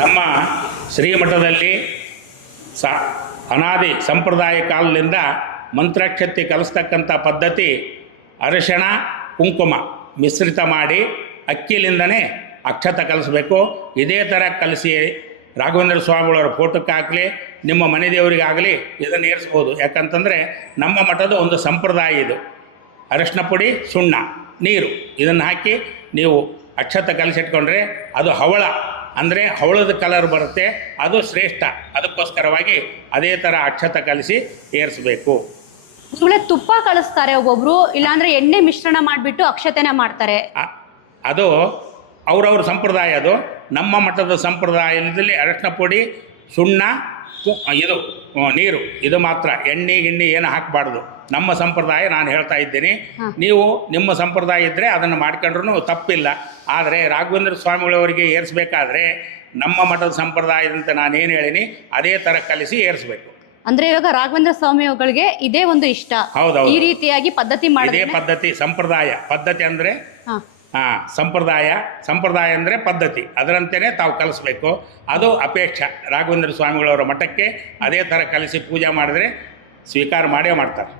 ನಮ್ಮ ಶ್ರೀಮಠದಲ್ಲಿ ಅನಾದಿ ಸಂಪ್ರದಾಯ ಕಾಲದಿಂದ ಮಂತ್ರಾಕ್ಷತೆ ಕಲಿಸ್ತಕ್ಕಂಥ ಪದ್ಧತಿ ಅರಿಶಿಣ ಕುಂಕುಮ ಮಿಶ್ರಿತ ಮಾಡಿ ಅಕ್ಕಿಲಿಂದನೇ ಅಕ್ಷತ ಕಲಿಸ್ಬೇಕು. ಇದೇ ಥರ ಕಲಿಸಿ ರಾಘವೇಂದ್ರ ಸ್ವಾಮಿಗಳವರ ಫೋಟೋಕ್ಕೆ ಹಾಕಲಿ, ನಿಮ್ಮ ಮನೆ ದೇವರಿಗಾಗಲಿ ಇದನ್ನು ಏರಿಸ್ಬೋದು. ಯಾಕಂತಂದರೆ ನಮ್ಮ ಮಠದ ಒಂದು ಸಂಪ್ರದಾಯ ಇದು. ಅರಿಶಿನ ಪುಡಿ, ಸುಣ್ಣ, ನೀರು ಇದನ್ನು ಹಾಕಿ ನೀವು ಅಕ್ಷತ ಕಲಿಸಿಟ್ಕೊಂಡ್ರೆ ಅದು ಹವಳ ಅಂದರೆ ಹವಳದ ಕಲರ್ ಬರುತ್ತೆ, ಅದು ಶ್ರೇಷ್ಠ. ಅದಕ್ಕೋಸ್ಕರವಾಗಿ ಅದೇ ಥರ ಅಕ್ಷತ ಕಲಿಸಿ ಏರಿಸಬೇಕು. ತುಪ್ಪ ಕಳಿಸ್ತಾರೆ ಒಬ್ಬೊಬ್ರು, ಇಲ್ಲಾಂದ್ರೆ ಎಣ್ಣೆ ಮಿಶ್ರಣ ಮಾಡಿಬಿಟ್ಟು ಅಕ್ಷತೆನ ಮಾಡ್ತಾರೆ. ಅದು ಅವ್ರವ್ರ ಸಂಪ್ರದಾಯ. ಅದು ನಮ್ಮ ಮಠದ ಸಂಪ್ರದಾಯದಲ್ಲಿ ಅರಿಶಿನ ಪುಡಿ, ಸುಣ್ಣ, ಇದು ನೀರು, ಇದು ಮಾತ್ರ. ಎಣ್ಣೆ ಗಿಣ್ಣೆ ಏನು ಹಾಕಬಾರ್ದು. ನಮ್ಮ ಸಂಪ್ರದಾಯ ನಾನು ಹೇಳ್ತಾ ಇದ್ದೀನಿ. ನೀವು ನಿಮ್ಮ ಸಂಪ್ರದಾಯ ಇದ್ದರೆ ಅದನ್ನು ಮಾಡ್ಕೊಂಡ್ರೂ ತಪ್ಪಿಲ್ಲ. ಆದರೆ ರಾಘವೇಂದ್ರ ಸ್ವಾಮಿಗಳವರಿಗೆ ಏರಿಸಬೇಕಾದ್ರೆ ನಮ್ಮ ಮಠದ ಸಂಪ್ರದಾಯದಂತ ನಾನೇನು ಹೇಳೀನಿ ಅದೇ ಥರ ಕಲಿಸಿ ಏರಿಸಬೇಕು. ಅಂದ್ರೆ ಇವಾಗ ರಾಘವೇಂದ್ರ ಸ್ವಾಮಿಗಳಿಗೆ ಇದೇ ಒಂದು ಇಷ್ಟ. ಹೌದೌದು, ಈ ರೀತಿಯಾಗಿ ಪದ್ಧತಿ ಮಾಡಿ, ಇದೇ ಪದ್ಧತಿ. ಸಂಪ್ರದಾಯ ಪದ್ಧತಿ ಅಂದರೆ ಸಂಪ್ರದಾಯ ಅಂದರೆ ಪದ್ಧತಿ, ಅದರಂತೆಯೇ ತಾವು ಕಲಿಸ್ಬೇಕು. ಅದು ಅಪೇಕ್ಷೆ. ರಾಘವೇಂದ್ರ ಸ್ವಾಮಿಗಳವರ ಮಠಕ್ಕೆ ಅದೇ ಥರ ಕಲಿಸಿ ಪೂಜೆ ಮಾಡಿದ್ರೆ ಸ್ವೀಕಾರ ಮಾಡೇ ಮಾಡ್ತಾರೆ.